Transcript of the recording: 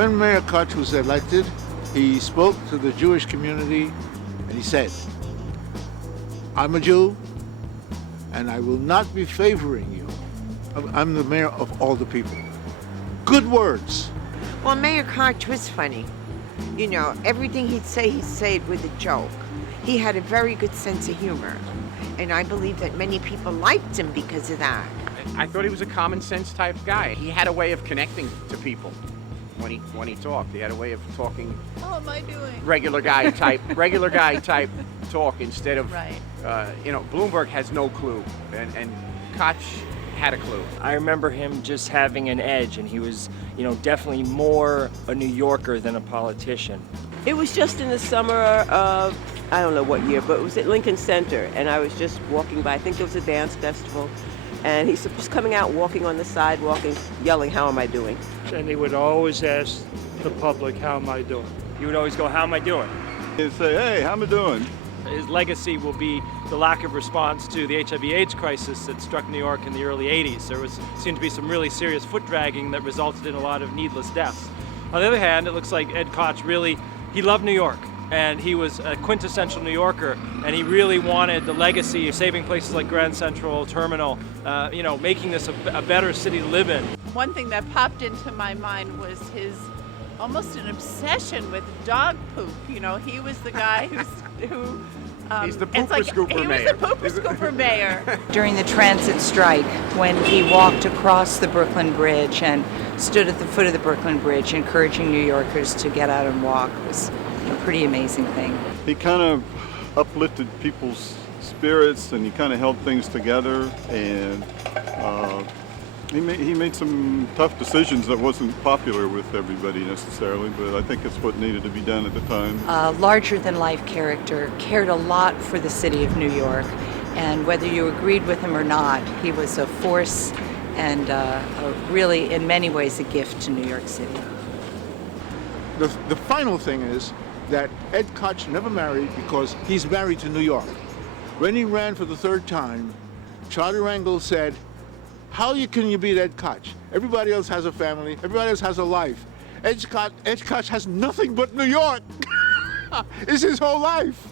When Mayor Koch was elected, he spoke to the Jewish community and he said, I'm a Jew and I will not be favoring you. I'm the mayor of all the people. Good words. Well, Mayor Koch was funny. You know, everything he'd say it with a joke. He had a very good sense of humor. And I believe that many people liked him because of that. I thought he was a common sense type guy. He had a way of connecting to people when he talked. He had a way of talking. How am I doing? Regular guy type talk instead of, Right. Bloomberg has no clue, and Koch had a clue. I remember him just having an edge, and he was, definitely more a New Yorker than a politician. It was just in the summer of, I don't know what year, but it was at Lincoln Center, and I was just walking by. I think there was a dance festival, and he's just coming out, walking on the sidewalk and yelling, how am I doing? And he would always ask the public, how am I doing? He would always go, how am I doing? He'd say, hey, how am I doing? His legacy will be the lack of response to the HIV/AIDS crisis that struck New York in the early 80s. There seemed to be some really serious foot dragging that resulted in a lot of needless deaths. On the other hand, it looks like Ed Koch he loved New York, and he was a quintessential New Yorker, and he really wanted the legacy of saving places like Grand Central Terminal, making this a better city to live in. One thing that popped into my mind was his almost an obsession with dog poop. He was the guy who He's the pooper scooper He was mayor. the pooper scooper mayor. During the transit strike, when he walked across the Brooklyn Bridge and stood at the foot of the Brooklyn Bridge encouraging New Yorkers to get out and walk, was a pretty amazing thing. He kind of uplifted people's spirits, and he kind of held things together, and he made some tough decisions that wasn't popular with everybody necessarily, but I think it's what needed to be done at the time. A larger-than-life character, cared a lot for the city of New York, and whether you agreed with him or not, he was a force and really, in many ways, a gift to New York City. The final thing is that Ed Koch never married because he's married to New York. When he ran for the third time, Charlie Rangel said, how can you beat Ed Koch? Everybody else has a family, everybody else has a life. Ed Koch has nothing but New York. It's his whole life.